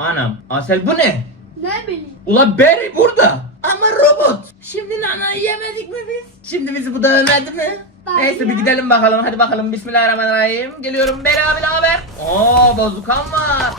Anam. Asel bu ne? Ne bileyim. Ula Barry burada. Ama robot. Şimdi nanayı yemedik mi biz? Şimdi bizi bu dövmedi mi? Bak Neyse bir ya. gidelim bakalım. Hadi bakalım. Bismillahirrahmanirrahim. Geliyorum Barry abi ne haber? Oo bazukan var.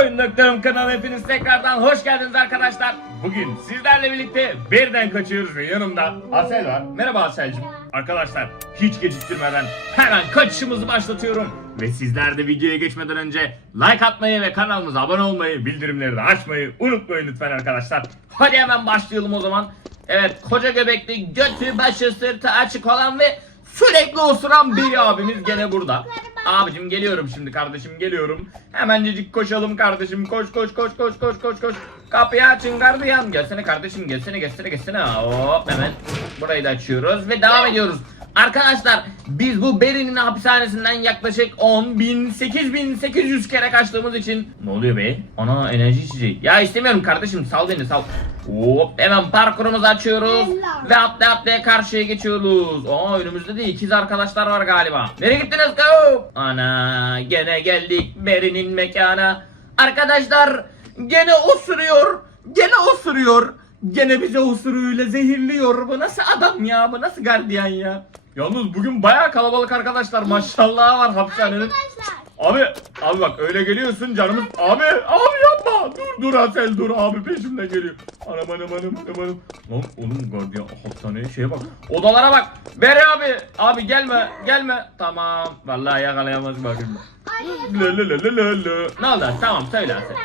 Oyun Doktorum kanalı hepiniz tekrardan hoş geldiniz arkadaşlar. Bugün sizlerle birlikte birden kaçıyoruz ve yanımda Asel var. Merhaba Asel'cim. Arkadaşlar hiç geciktirmeden hemen kaçışımızı başlatıyorum. Ve sizler de videoya geçmeden önce like atmayı ve kanalımıza abone olmayı, bildirimleri de açmayı unutmayın lütfen arkadaşlar. Hadi hemen başlayalım o zaman. Evet koca göbekli, götü, başı, sırtı açık olan ve sürekli osuran bir abimiz gene burada. Abicim geliyorum şimdi kardeşim geliyorum. Hemencecik koşalım kardeşim. Koş koş koş koş koş koş koş. Kapıyı açın gardiyan. Gelsene kardeşim gelsene gelsene gelsene. Hop hemen burayı da açıyoruz ve devam ediyoruz. Arkadaşlar biz bu Beri'nin hapishanesinden yaklaşık 10 bin 8 bin 800 kere kaçtığımız için ne oluyor be? Ana enerji içeceği. Ya istemiyorum kardeşim sal beni sal. Hop hemen parkurumuzu açıyoruz ve atlaya atlaya karşıya geçiyoruz. Aa önümüzde de ikiz arkadaşlar var galiba. Nereye gittiniz go? Ana gene geldik Beri'nin mekana. Arkadaşlar gene osuruyor. Gene osuruyor. Gene bize osuruyla zehirliyor. Bu nasıl adam ya? Bu nasıl gardiyan ya? Yalnız bugün bayağı kalabalık arkadaşlar. Maşallah var hapishanenin. Arkadaşlar. Abi, abi bak öyle geliyorsun canımız. Abi, abi yapma. Dur dur Asel dur abi peşimden geliyor. Anam anam anam anam. Lan oğlum gardiyan hapishaneye şeye bak. Odalara bak. Beri abi. Abi gelme gelme. Tamam. Vallahi yakalayamaz bak şimdi. Arkadaşlar. Le le le le le le. Ne oldu? Tamam söyle Asel.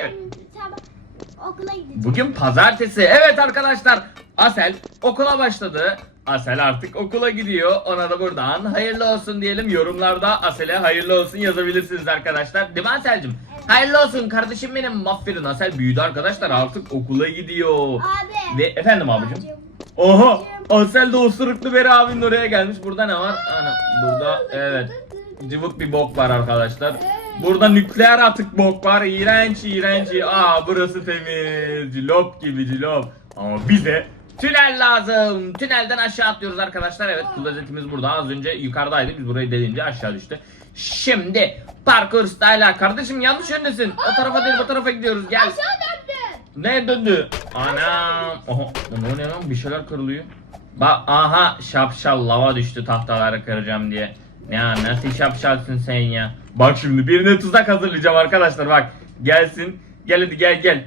Evet. gideceğim. Bugün pazartesi. Evet arkadaşlar. Asel okula başladı. Asel artık okula gidiyor. Ona da buradan hayırlı olsun diyelim. Yorumlarda Asel'e hayırlı olsun yazabilirsiniz arkadaşlar. Değil mi Asel'cim? Evet. Hayırlı olsun kardeşim benim. Aferin Asel büyüdü arkadaşlar. Artık okula gidiyor. Abi. Ve efendim abicim. Oha! Asel de osuruklu beri abinin oraya gelmiş. Burada ne var? Ana burada evet. Cıvık bir bok var arkadaşlar. Burada nükleer atık bok var. İğrenç iğrenç. Aa burası temiz. Cilop gibi cilop. Ama bize tünel lazım. Tünelden aşağı atlıyoruz arkadaşlar. Evet klozetimiz burada. Az önce yukarıdaydı. Biz burayı delince aşağı düştü. Şimdi parkur style. Kardeşim yanlış yöndesin. O tarafa değil bu tarafa gidiyoruz. Gel. Aşağı döndü. Ne döndü? Anam. Oha. Ne lan? Bir şeyler kırılıyor. Bak aha şapşal lava düştü tahtaları kıracağım diye. Ya nasıl şapşalsın sen ya? Bak şimdi birine tuzak hazırlayacağım arkadaşlar bak. Gelsin. Gel hadi gel gel.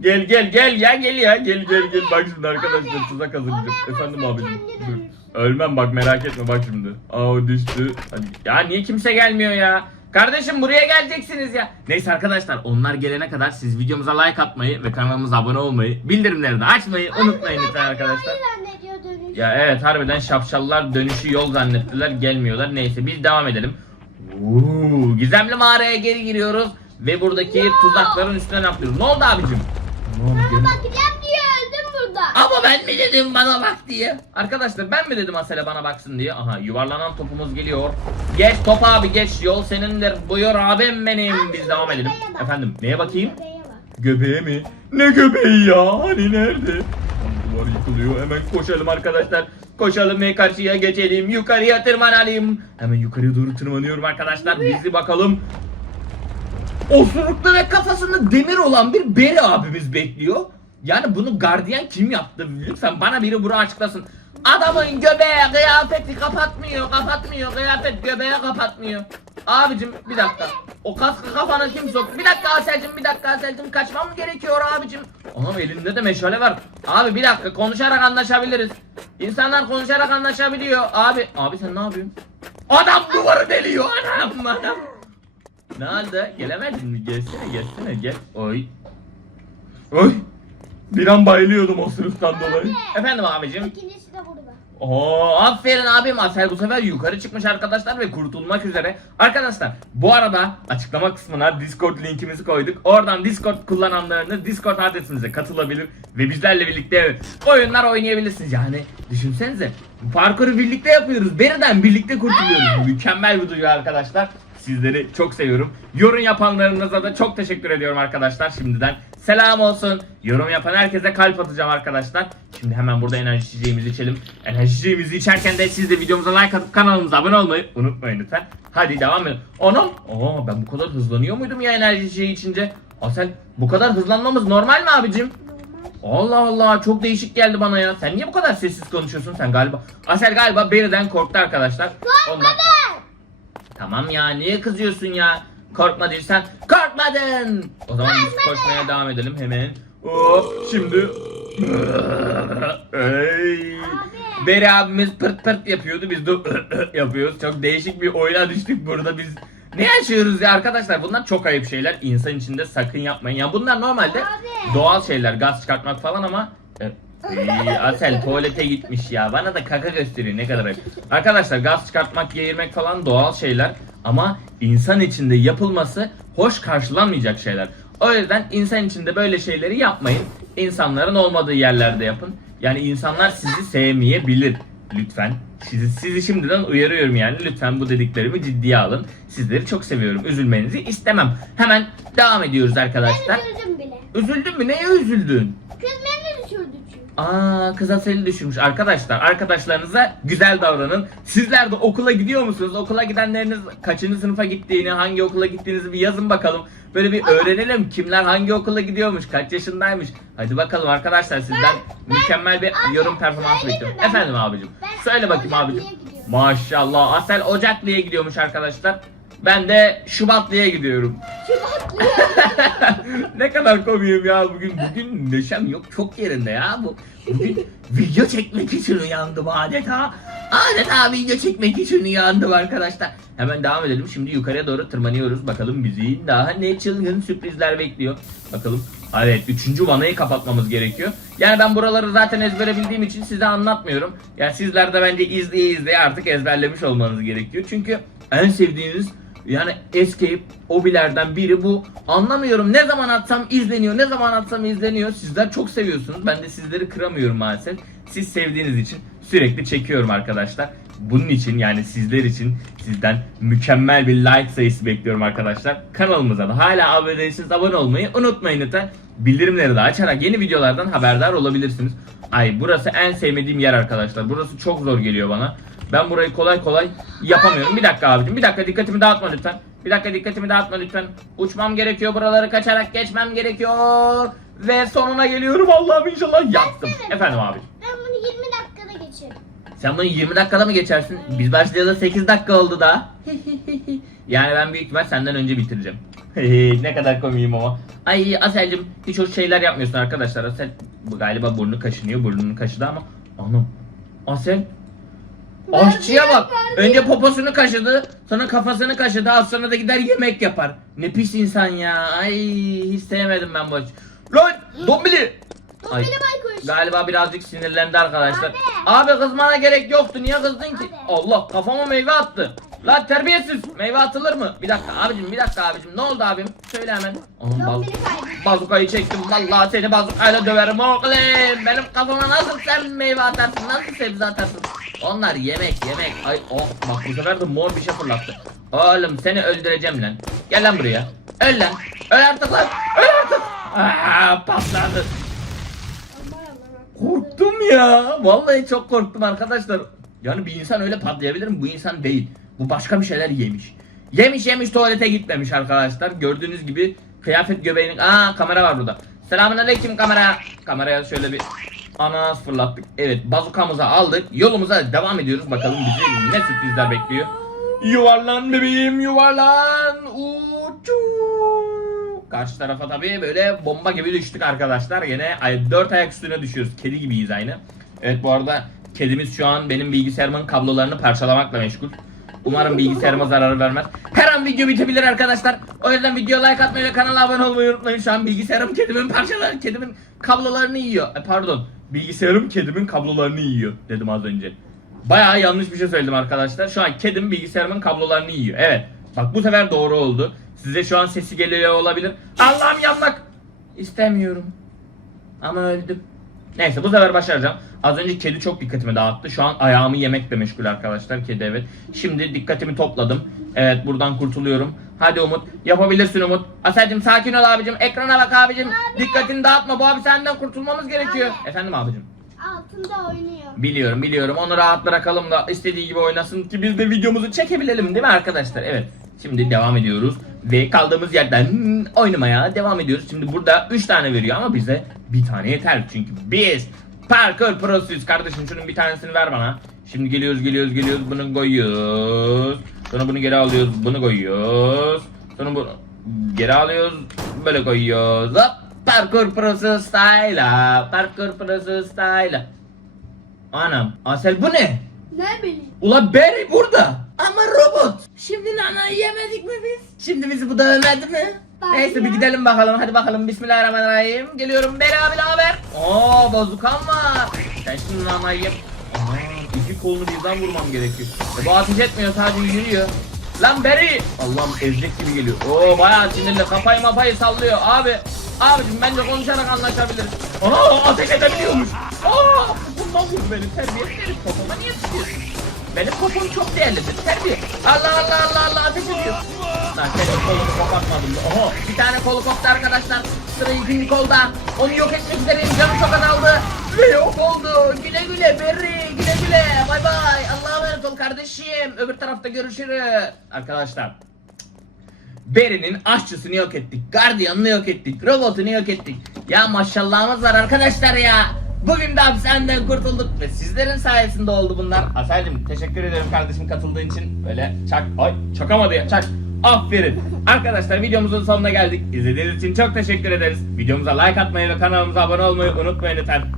Gel gel gel ya gel ya gel gel gel bak şimdi arkadaşlar tuzak hazırlayacağım. Efendim abicim. Dur. Ölmem bak merak etme bak şimdi. Aa o düştü. Hadi. Ya niye kimse gelmiyor ya? Kardeşim buraya geleceksiniz ya. Neyse arkadaşlar onlar gelene kadar siz videomuza like atmayı ve kanalımıza abone olmayı, bildirimleri de açmayı unutmayın lütfen arkadaşlar. Ne? Ya evet harbiden şapşallar dönüşü yol zannettiler gelmiyorlar. Neyse biz devam edelim. Oo, gizemli mağaraya geri giriyoruz ve buradaki tuzakların üstüne atlıyoruz. Ne oldu abicim? Bana bakacağım diye öldüm burada. Ama ben mi dedim bana bak diye. Arkadaşlar ben mi dedim Asel'e bana baksın diye. Aha yuvarlanan topumuz geliyor. Geç top abi geç yol senindir. Buyur abim benim. Abi, Biz devam edelim. göbeğe bak. Efendim neye bakayım? Bak. Göbeğe mi? Ne göbeği ya? Hani nerede? Duvar yıkılıyor. Hemen koşalım arkadaşlar. Koşalım ve karşıya geçelim. Yukarıya tırmanalım. Hemen yukarıya doğru tırmanıyorum arkadaşlar. Bizi bakalım. Osuruklu ve kafasında demir olan bir beri abimiz bekliyor. Yani bunu gardiyan kim yaptı? Lütfen bana biri bunu açıklasın. Adamın göbeğe kıyafeti kapatmıyor, kapatmıyor, kıyafet göbeğe kapatmıyor. Abicim bir dakika. O kaskı kafana kim soktu? Bir dakika Aselcim, bir dakika Aselcim. Kaçmam gerekiyor abicim. Anam elinde de meşale var. Abi bir dakika konuşarak anlaşabiliriz. İnsanlar konuşarak anlaşabiliyor. Abi, abi sen ne yapıyorsun? Adam duvarı deliyor anam anam. Ne oldu? Gelemedin mi? Gelsene gelsene gel. Oy. Oy. Bir an bayılıyordum o sırıktan dolayı. Efendim abicim. İkincisi de burada. Oo, aferin abim. Asel bu sefer yukarı çıkmış arkadaşlar ve kurtulmak üzere. Arkadaşlar bu arada açıklama kısmına Discord linkimizi koyduk. Oradan Discord kullananlarınız Discord adresimize katılabilir ve bizlerle birlikte oyunlar oynayabilirsiniz. Yani düşünsenize parkuru birlikte yapıyoruz. Beriden birlikte kurtuluyoruz. Mükemmel bir duygu arkadaşlar. Sizleri çok seviyorum. Yorum yapanlarınıza da çok teşekkür ediyorum arkadaşlar şimdiden. Selam olsun. Yorum yapan herkese kalp atacağım arkadaşlar. Şimdi hemen burada enerji içeceğimizi içelim. Enerji içeceğimizi içerken de siz de videomuza like atıp kanalımıza abone olmayı unutmayın lütfen. Hadi devam edin. Anam. Aa, ben bu kadar hızlanıyor muydum ya enerji içeceği içince? Asel bu kadar hızlanmamız normal mi abicim? Allah Allah çok değişik geldi bana ya. Sen niye bu kadar sessiz konuşuyorsun sen galiba? Asel galiba Beri'den korktu arkadaşlar. Ondan... Tamam ya niye kızıyorsun ya? Korkma değilsen korkmadın. O zaman biz koşmaya devam edelim hemen. Hop şimdi. Ey. Beri abimiz pırt pırt yapıyordu biz de yapıyoruz. Çok değişik bir oyuna düştük burada biz. Ne yaşıyoruz ya arkadaşlar? Bunlar çok ayıp şeyler. İnsan içinde sakın yapmayın. Ya bunlar normalde Abi. doğal şeyler. Gaz çıkartmak falan ama e, Asel tuvalete gitmiş ya. Bana da kaka gösteriyor ne kadar ayıp. Arkadaşlar gaz çıkartmak, geğirmek falan doğal şeyler. Ama insan içinde yapılması hoş karşılanmayacak şeyler. O yüzden insan içinde böyle şeyleri yapmayın. İnsanların olmadığı yerlerde yapın. Yani insanlar sizi sevmeyebilir. Lütfen. Sizi, sizi şimdiden uyarıyorum yani. Lütfen bu dediklerimi ciddiye alın. Sizleri çok seviyorum. Üzülmenizi istemem. Hemen devam ediyoruz arkadaşlar. Ben üzüldüm bile. Üzüldün mü? Neye üzüldün? Kız. Aa kız Asel'i düşürmüş arkadaşlar. Arkadaşlarınıza güzel davranın. Sizler de okula gidiyor musunuz? Okula gidenleriniz kaçıncı sınıfa gittiğini, hangi okula gittiğinizi bir yazın bakalım. Böyle bir öğrenelim kimler hangi okula gidiyormuş, kaç yaşındaymış. Hadi bakalım arkadaşlar sizden mükemmel bir Abi, yorum performansı mi bekliyorum. ben? Efendim abicim. Ben Söyle bakayım Ocaklı'ya abicim. gidiyorum. Maşallah Asel Ocaklı'ya gidiyormuş arkadaşlar. Ben de Şubatlı'ya gidiyorum. Şubatlı. ne kadar komiyim ya bugün. Bugün neşem yok çok yerinde ya. Bu bugün video çekmek için uyandım adeta. Adeta video çekmek için uyandım arkadaşlar. Hemen devam edelim. Şimdi yukarıya doğru tırmanıyoruz. Bakalım bizi daha ne çılgın sürprizler bekliyor. Bakalım. Evet üçüncü vanayı kapatmamız gerekiyor. Yani ben buraları zaten ezbere bildiğim için size anlatmıyorum. Yani sizler de bence izleye izleye artık ezberlemiş olmanız gerekiyor. Çünkü en sevdiğiniz yani escape hobilerden biri bu. Anlamıyorum ne zaman atsam izleniyor, ne zaman atsam izleniyor. Sizler çok seviyorsunuz. Ben de sizleri kıramıyorum maalesef. Siz sevdiğiniz için sürekli çekiyorum arkadaşlar. Bunun için yani sizler için sizden mükemmel bir like sayısı bekliyorum arkadaşlar. Kanalımıza da hala abone değilseniz abone olmayı unutmayın lütfen. Bildirimleri de açarak yeni videolardan haberdar olabilirsiniz. Ay burası en sevmediğim yer arkadaşlar. Burası çok zor geliyor bana. Ben burayı kolay kolay yapamıyorum. Bir dakika abicim. Bir dakika dikkatimi dağıtma lütfen. Bir dakika dikkatimi dağıtma lütfen. Uçmam gerekiyor. Buraları kaçarak geçmem gerekiyor. Ve sonuna geliyorum. Allah'ım inşallah yaptım. Efendim abicim. Ben bunu 20 dakikada geçerim. Sen bunu 20 dakikada mı geçersin? Biz başlayalı 8 dakika oldu da. yani ben büyük ihtimal senden önce bitireceğim. ne kadar komiyim ama. Ay Asel'cim hiç hoş şeyler yapmıyorsun arkadaşlar. Asel bu galiba burnu kaşınıyor. Burnunu kaşıdı ama. Anam. Asel. Aşçıya bak. Önce poposunu kaşıdı. Sonra kafasını kaşıdı. Az sonra da gider yemek yapar. Ne pis insan ya. Ay hiç sevmedim ben bu aşçı. Lan dombili. Ay. Dombili baykuş. Galiba birazcık sinirlendi arkadaşlar. Abi. Kızmana gerek yoktu. Niye kızdın ki? Abi. Allah kafama meyve attı. Lan terbiyesiz. Meyve atılır mı? Bir dakika abicim bir dakika abicim. Ne oldu abim? Söyle hemen. Anam baz Dombili kaydı. bazukayı çektim. Vallahi seni bazukayla döverim oğlum. Benim kafama nasıl sen meyve atarsın? Nasıl sebze atarsın? Onlar yemek yemek. Ay oh bak bu sefer de mor bir şey fırlattı. Oğlum seni öldüreceğim lan. Gel lan buraya. Öl lan. Öl artık lan. Öl artık. Aa, patladı. Korktum ya. Vallahi çok korktum arkadaşlar. Yani bir insan öyle patlayabilir mi? Bu insan değil. Bu başka bir şeyler yemiş. Yemiş yemiş tuvalete gitmemiş arkadaşlar. Gördüğünüz gibi kıyafet göbeğinin... Aa kamera var burada. Selamun aleyküm kamera. Kameraya şöyle bir ananas fırlattık. Evet bazukamızı aldık. Yolumuza devam ediyoruz. Bakalım bizi ne sürprizler bekliyor. Yuvarlan bebeğim yuvarlan. Uçu. Karşı tarafa tabii böyle bomba gibi düştük arkadaşlar. Yine dört ayak üstüne düşüyoruz. Kedi gibiyiz aynı. Evet bu arada kedimiz şu an benim bilgisayarımın kablolarını parçalamakla meşgul. Umarım bilgisayarıma zarar vermez. Her an video bitebilir arkadaşlar. O yüzden video like atmayı ve kanala abone olmayı unutmayın. Şu an bilgisayarım kedimin parçaları, kedimin kablolarını yiyor. E, pardon. Bilgisayarım kedimin kablolarını yiyor dedim az önce. Bayağı yanlış bir şey söyledim arkadaşlar. Şu an kedim bilgisayarımın kablolarını yiyor. Evet. Bak bu sefer doğru oldu. Size şu an sesi geliyor olabilir. Allah'ım yanmak. İstemiyorum. Ama öldüm. Neyse bu sefer başaracağım. Az önce kedi çok dikkatimi dağıttı. Şu an ayağımı yemekle meşgul arkadaşlar. Kedi evet. Şimdi dikkatimi topladım. Evet buradan kurtuluyorum. Hadi Umut. Yapabilirsin Umut. Aselcim sakin ol abicim. Ekrana bak abicim. Dikkatini dağıtma. Bu abi senden kurtulmamız gerekiyor. Abi. Efendim abicim. Altında oynuyor. Biliyorum biliyorum. Onu rahat bırakalım da istediği gibi oynasın ki biz de videomuzu çekebilelim değil mi arkadaşlar? Evet. Şimdi devam ediyoruz ve kaldığımız yerden oynamaya devam ediyoruz. Şimdi burada 3 tane veriyor ama bize bir tane yeter. Çünkü biz parkur prosuyuz kardeşim. Şunun bir tanesini ver bana. Şimdi geliyoruz geliyoruz geliyoruz bunu koyuyoruz. Sonra bunu geri alıyoruz bunu koyuyoruz. Sonra bunu geri alıyoruz böyle koyuyoruz. Hop parkur prosu style. Parkur prosu style. Anam Asel bu ne? Ne bileyim. Ula Barry burada. Ama robot. Şimdi nanayı yemedik mi biz? Şimdi bizi bu da övmedi mi? Ben Neyse bir ya. gidelim bakalım. Hadi bakalım. Bismillahirrahmanirrahim. Geliyorum. Barry abi haber? Oo bazukan var. Sen şimdi nanayı yap. İki kolunu birden vurmam gerekiyor. E, bu ateş etmiyor sadece yürüyor. Lan Barry. Allah'ım ezecek gibi geliyor. Oo bayağı sinirli. Kafayı mapayı sallıyor. Abi. Abicim bence konuşarak anlaşabiliriz. Aa ateş edebiliyormuş. Aa bundan vur beni terbiyesiz herif. Popoma niye tutuyorsun? Benim popom çok değerlidir. Terbiye. Allah Allah Allah Allah ateş ediyor. Lan senin kolunu kopartmadım. Oho bir tane kolu koptu arkadaşlar. Sıra ikinci kolda. Onu yok etmek üzereyim. Canım çok azaldı. Ve yok oldu. Güle güle Berry. Güle güle. Bay bay. Allah'a emanet ol kardeşim. Öbür tarafta görüşürüz. Arkadaşlar. Barry'nin aşçısını yok ettik. Gardiyanını yok ettik. Robotunu yok ettik. Ya maşallahımız var arkadaşlar ya. Bugün de hapishaneden kurtulduk ve sizlerin sayesinde oldu bunlar. Aselcim teşekkür ederim kardeşim katıldığın için. Böyle çak. Ay çakamadı ya çak. Aferin. Arkadaşlar videomuzun sonuna geldik. İzlediğiniz için çok teşekkür ederiz. Videomuza like atmayı ve kanalımıza abone olmayı unutmayın lütfen.